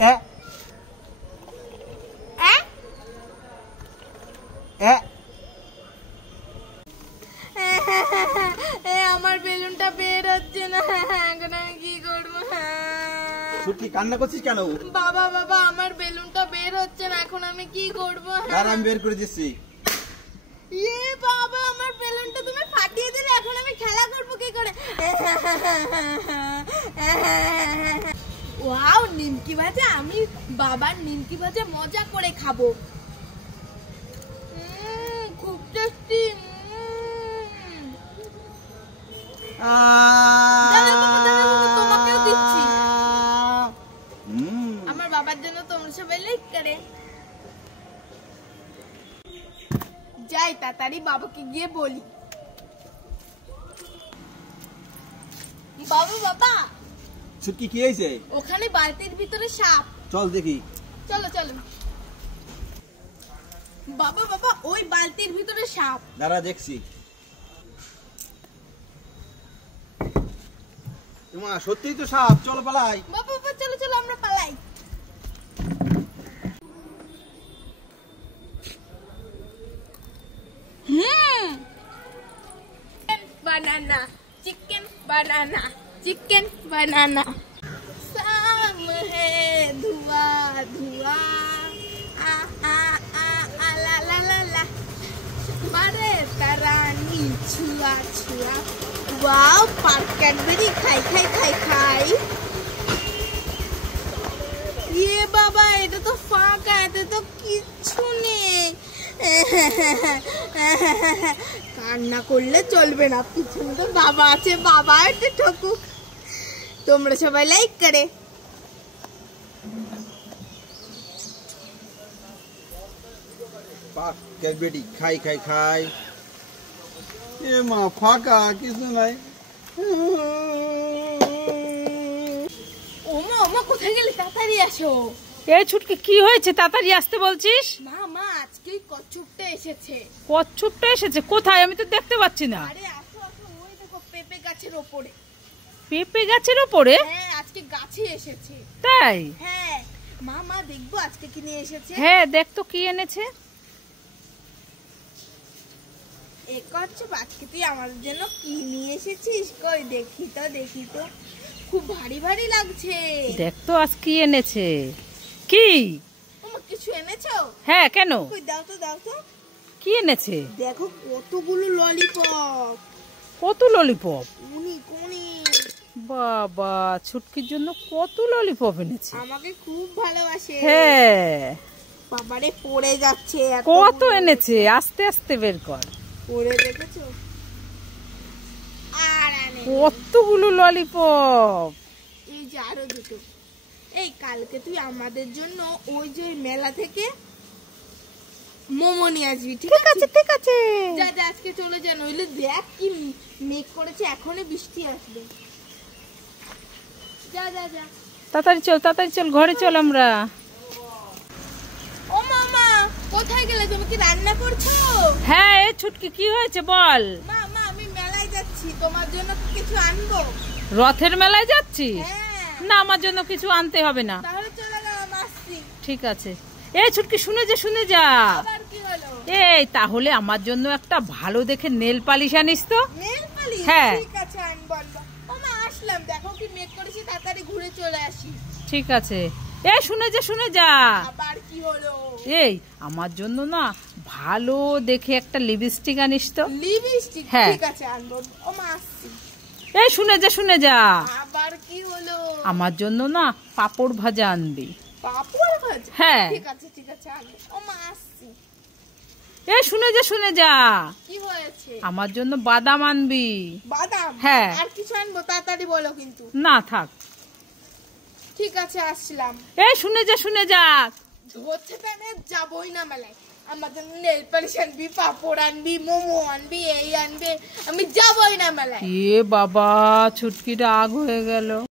এ এ এ আমার বেলুনটা বের হচ্ছে না, এখন আমি কি করবো? ছুটকি কান্না করছিস কেন? বাবা বাবা আমার বেলুনটা বের হচ্ছে না, এখন আমি কি করবো? আর আমি বের করে দিচ্ছি। এ বাবা আমার বেলুনটা তুমি ফাটিয়ে দিলে, এখন আমি খেলা করবো কি করে? ওয়াও, নিমকি ভাজা! আমি বাবার নিমকি ভাজা মজা করে খাবো। খুব টেস্টি। তোমাকেও দিচ্ছি। আমার বাবার জন্য তোমরা সবাই লাইক করে। যাই তাড়াতাড়ি বাবাকে গিয়ে বলি। বাবা বাবা, ছুটকি কি হয়েছে? ওখানে বালতির ভিতরে সাপ। চল দেখি। চলো চলো। বাবা বাবা, ওই বালতির ভিতরে সাপ। দাঁড়া দেখছি। তোমার সত্যিই তো সাপ, চলো পালাই। বাবা বাবা চলো চলো আমরা পালাই। বানানা, চিকেন বানানা, চিকেন বানানা। शाम है धुआं धुआं, आ आ आ आ ला ला ला ला, मारे तरानी छुआ छुआ। वाओ, पार्क कैडबेरी खाई खाई खाई खाई। ये बाबा, এটা তো ফাঁকা, এতে তো কিচ্ছু নেই। কান্না করলে চলবে না, পিছনে তো বাবা আছে, বাবা একটু ঠকুক। তোমরা সবাই লাইক করে। পাক ক্যাডবেরি খাই খাই খাই। এ মা, ফাঁকা, কিছু নাই। ওমা ওমা, কোথায় গেলে? তাড়াতাড়ি আসো। এই ছুটকি কি হয়েছে? তাড়াতাড়ি আসতে বলছিস। মা মা, আজকে কচ্ছপটা এসেছে। কচ্ছপটা এসেছে? কোথায়? আমি তো দেখতে পাচ্ছি না। আরে আসো আসো, ওই দেখো পেঁপে গাছের ওপরে। পেঁপে গাছের উপরে? হ্যাঁ, আজকে গাছে এসেছে। তাই? হ্যাঁ মা মা, দেখবো আজকে কি নিয়ে এসেছে। হ্যাঁ, দেখ তো কি এনেছে। এ কচ্ছপ, আজকে তুই আমাদের জন্য কি নিয়ে এসেছিস? কই দেখি তো দেখি তো, খুব ভারী ভারী লাগছে। দেখ তো আজ কি এনেছে। কি? ওমা, কিছু এনেছো? হ্যাঁ, কেন? কই দাও তো দাও তো। কি এনেছে? দেখো কতগুলো ললিপপ। কত ললিপপ? কোনি কোনি। বাবা, ছুটকির জন্য কত ললিপপ এনেছে। আমাকে খুব ভালোবাসে। হ্যাঁ, বাবারে পড়ে যাচ্ছে। কত এনেছে? আস্তে আস্তে বের কর। পড়ে দেখেছো? আর আনে কতগুলো ললিপপ। এই যে আরো দুটো। এই কালকে তুই আমাদের জন্য ওই যে মেলা থেকে মোমো নিয়ে আসবি, ঠিক আছে? ঠিক আছে। যা যা, আজকে চলে যা, নইলে দেখ কি মেঘ করেছে, এখনই বৃষ্টি আসবে। যা যা যা। তাড়াতাড়ি চল, ঘরে চল আমরা। ও মামা, কোথায় গেলে? তুমি কি রান্না করছো? হ্যাঁ, এই ছুটকি কি হয়েছে বল। মা মা, আমি মেলায় যাচ্ছি, তোমার জন্য কিছু আনবো। রথের মেলায় যাচ্ছিস? হ্যাঁ। না, আমার জন্য কিছু আনতে হবে না। তাহলে চলে গেলাম, আসছি। ঠিক আছে। এই ছুটকি, শুনে যা। আবার কি হলো? এই তাহলে আমার জন্য একটা ভালো দেখে নেল পালিশ আনিস তো। Nail polish? হ্যাঁ। ঠিক আছে, আনবো আনবো। ও মা, আসলাম, দেখো কি মেঘ করেছে, তাড়াতাড়ি ঘুরে চলে আসি। ঠিক আছে। এই শুনে যা। আবার কি হলো? এই আমার জন্য না ভালো দেখে একটা লিপস্টিক আনিস তো। লিপস্টিক? হ্যাঁ। ঠিক আছে, আনবো। ও মা, আসছি। এই শুনে যা। আবার কি হলো? আমার জন্য না পাপড় ভাজা আনবি। পাপড় ভাজা? হ্যাঁ। ঠিক আছে, আনবো। ও মা, আসছি। এই শুনে যা। কি হয়েছে? আমার জন্য বাদাম আনবি। বাদাম? হ্যাঁ। আর কিছু আনবো? তাড়াতাড়ি বলো কিন্তু। না, থাক। ঠিক আছে, আসলাম। এই শুনে যা। ধরতে তো আমি যাবোই না মেলায়। আমার জন্য নেল পালিশ আনবি, পাপড় আনবি, মোমো আনবি, এই আনবে, আমি যাবোই না মেলায়। এ বাবা, ছুটকিটা আগ হয়ে গেল।